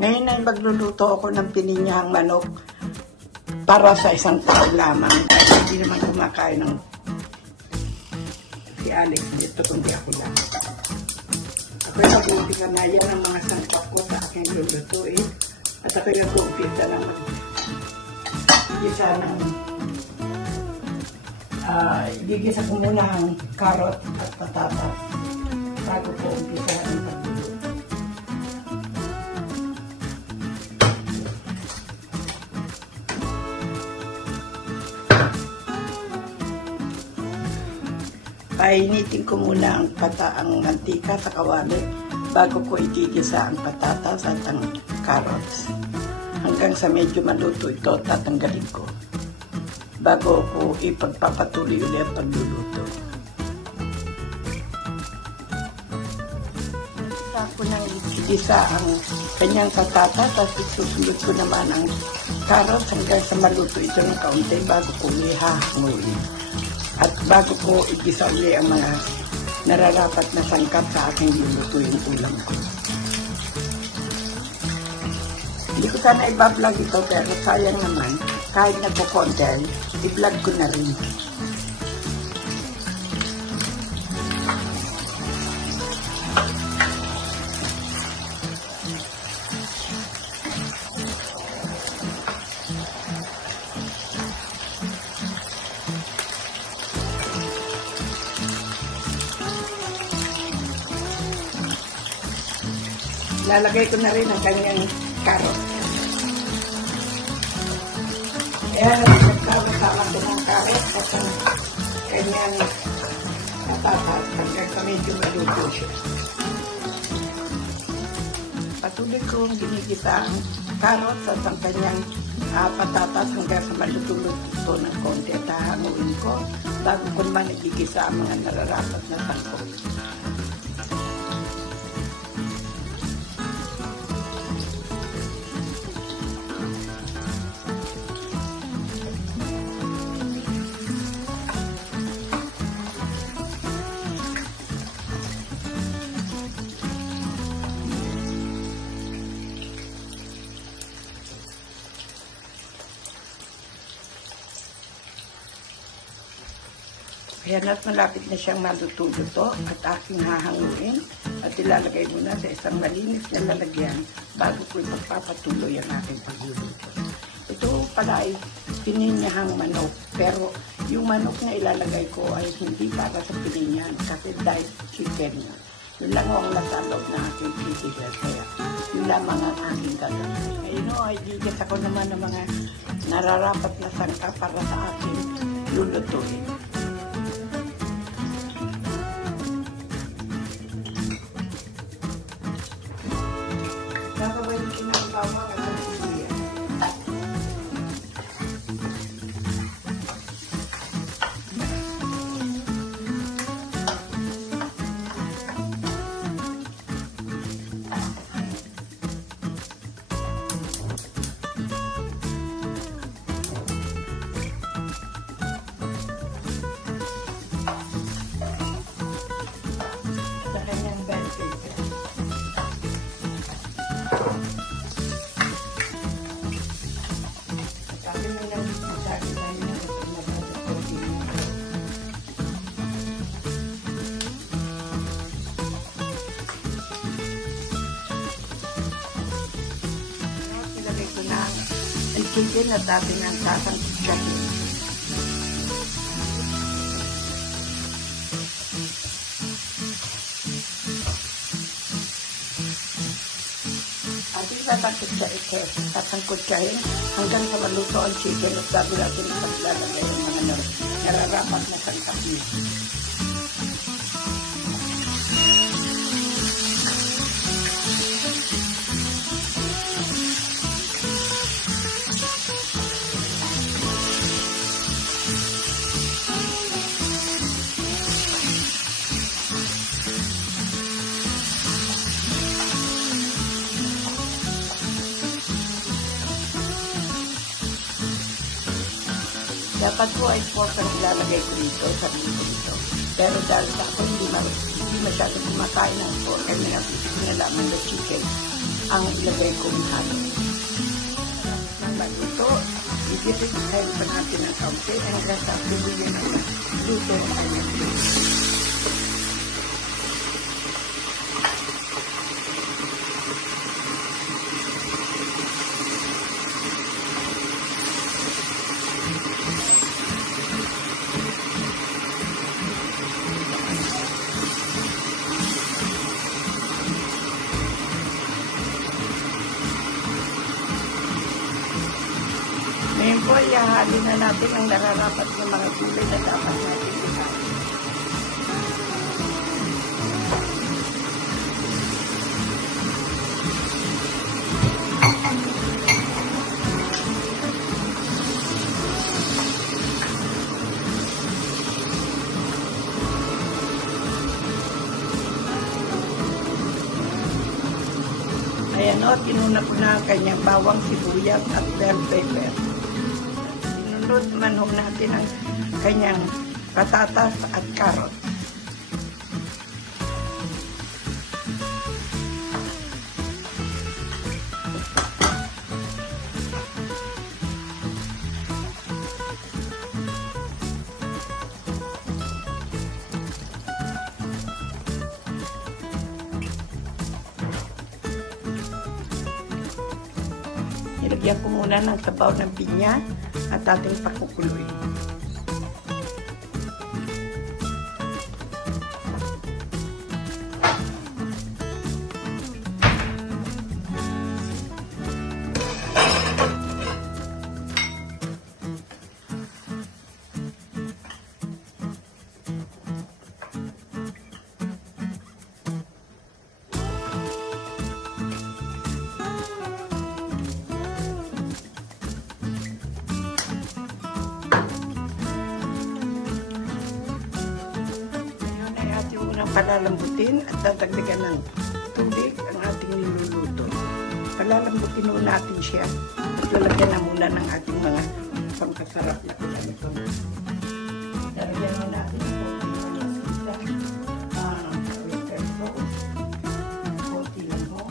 Ngayon ay magluluto ako ng pininyahang manok para sa isang tao lamang. Kahit hindi naman kumakain ng si Alex dito, kundi ako lang. Ako'y nag-uumpisa na yan ang mga sangkap ko sa aking lulutuin. At ako'y nag-uumpisa na mag-gisa ng gigisa ko muna ang carrot at patatas bago ko umpisa ang pagluluto. Painitin ko muna ang mantika sa kawali bago ko igigisa ang patatas at ang carrots. Hanggang sa medyo maluto ito, tatanggalin ko bago ko ipagpapatuloy ulit ang pagluluto. Ako nang igisa ang kanyang patatas at isusunod ko naman ang carrots hanggang sa maluto ito ng kaunti bago ko ihahanguin. At bago ko igisa ulit ang mga nararapat na sangkap sa aking lulutuin ulam ko. Hindi ko sana i-vlog ito pero sayang naman, kahit nagpo-content, i-vlog ko na rin. Lalagay ko na rin ang kanyang carrot. Ayan, nagkakasama ko ng carrot at ang kanyang patatas hanggang sa medyo maluto siya. Patuloy kong ginigisa ang carrot at ang kanyang patatas hanggang sa maluto ng konti at hahanguin ko bago ko naman igigisa ang mga nararapat na sangkap. Ayan at malapit na siyang maluto-luto at aking hahanguin at ilalagay muna sa isang malinis na lalagyan bago ko ipagpapatuloy ang aking pagluluto. Ito pala ay pininyahang manok pero yung manok na ilalagay ko ay hindi para sa pininyahan kasi diet chicken. Yun lang ang nasa loob na aking pininyahang kaya yun lamang ang aking gagawin. Ayun o, ay gigas ako naman ng mga nararapat na sangka para sa aking lulutuin. Chicken na dati ng sasangkutsahin. At sasangkutsahin hanggang sa maluto ang chicken at sabi natin paglalagay ng mga nararapat na sangkap niya. Dapat po ay pork ang ilalagay ko dito, sabihin ko dito. Pero dahil sa ako hindi masyado kumakain ng pork, ay nalaman na chicken. ang ilagay kong halo. Nang maluto, i-dip-fry pa natin ng kaunti hanggang sa tuluyan na luto ang kanyang luto. Ngayon po, ihahalo na natin ang nararapat ng mga gulay na dapat natin ikain. Ayan o, tinuna ko na ang kanyang bawang, sibuyas at bell pepper. Manhog natin ang kanyang patatas at carrot. Nilagyan ko muna ng sabaw ng pinya at ating pakukuluin. Palalambutin at dadagdagan ng tubig ang ating niluluto. Palalambutin muna natin siya at lalagyan na muna ng ating mga pangkasarap na kulanito. Lalagyan muna natin ng oyster sauce, konti lang mo.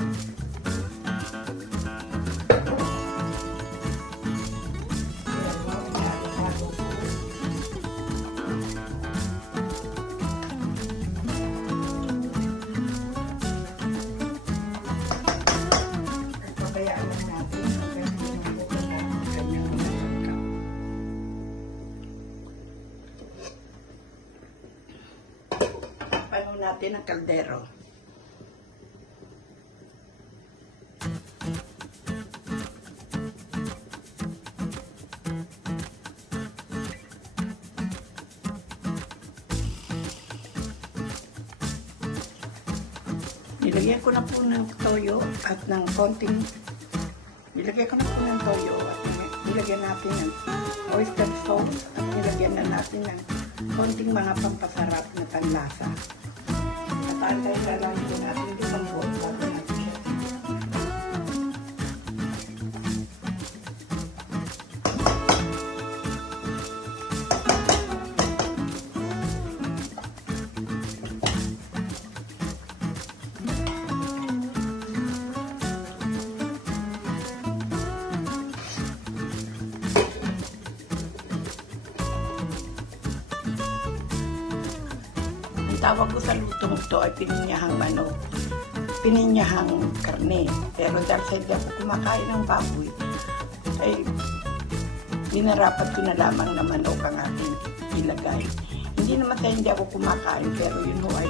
Natin ang kaldero. Nilagyan ko na po ng toyo at ng konting nilagyan natin ng oyster sauce at nilagyan na natin ng konting mga pampasarap na panlasa. Antay na lang po natin itong buot natin natin. Tawag ko sa lutong ito ay pininyahang manok, pininyahang karne. Pero dahil sa hindi ako kumakain ng baboy, ay minarapat ko na lamang na manok ang ating ilagay. Hindi naman tayo hindi ako kumakain, pero yun ho ay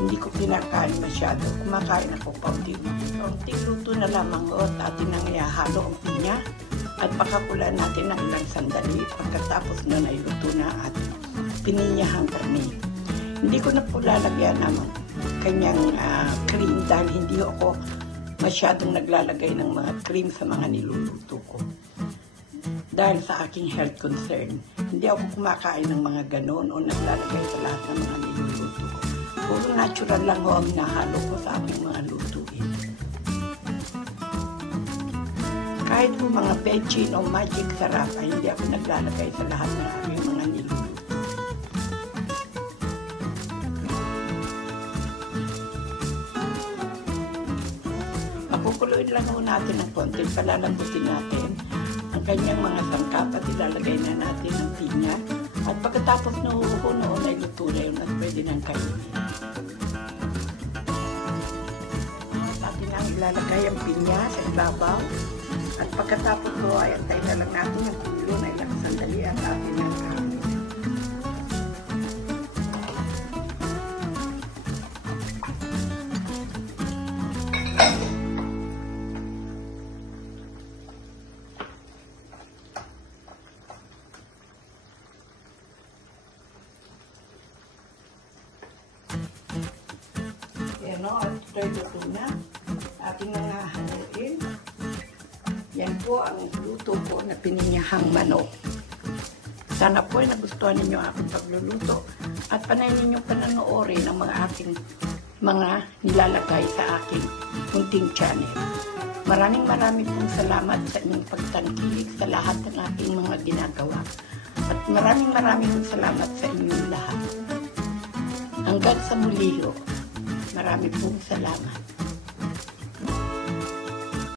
hindi ko kinakain masyado. Kumakain ako kaunting luto na lamang o at atin nang ihahalo ang pinya at pakakulan natin ng ilang sandali. Pagkatapos nun ay luto na at pininyahang karne. Hindi ko na po lalagyan ng kanyang cream dahil hindi ako masyadong naglalagay ng mga cream sa mga niluluto ko. Dahil sa aking health concern, hindi ako kumakain ng mga ganon o naglalagay sa lahat ng mga niluluto ko. Puro natural lang ho ang nahalo ko sa aking mga lutuin. Kahit po mga bechin o magic sarap ay hindi ako naglalagay sa lahat ng aking mga niluluto. Kukuluin lang ho natin ng konti, palalambutin natin ang kanyang mga sangkap at ilalagay na natin ang pinya. At pagkatapos noon ay luto na yun at pwede nang kainin. Atin ang ilalagay ang pinya sa ibabaw. At pagkatapos po ay antayin na lang natin yung kulo na ilang sandali at atin ang kanin. Yan o, at ito'y luto na. Ating mga haluin. Yan po ang luto ko na pininyahang manok. Sana po ay nagustuhan ninyo aking pagluluto at panay ninyong pananoorin ang mga aking mga nilalagay sa aking munting channel. Maraming pong salamat sa inyong pagtangkilik sa lahat ng aking mga ginagawa. At maraming pong salamat sa inyong lahat. Hanggang sa muli ho. Marami pong salamat.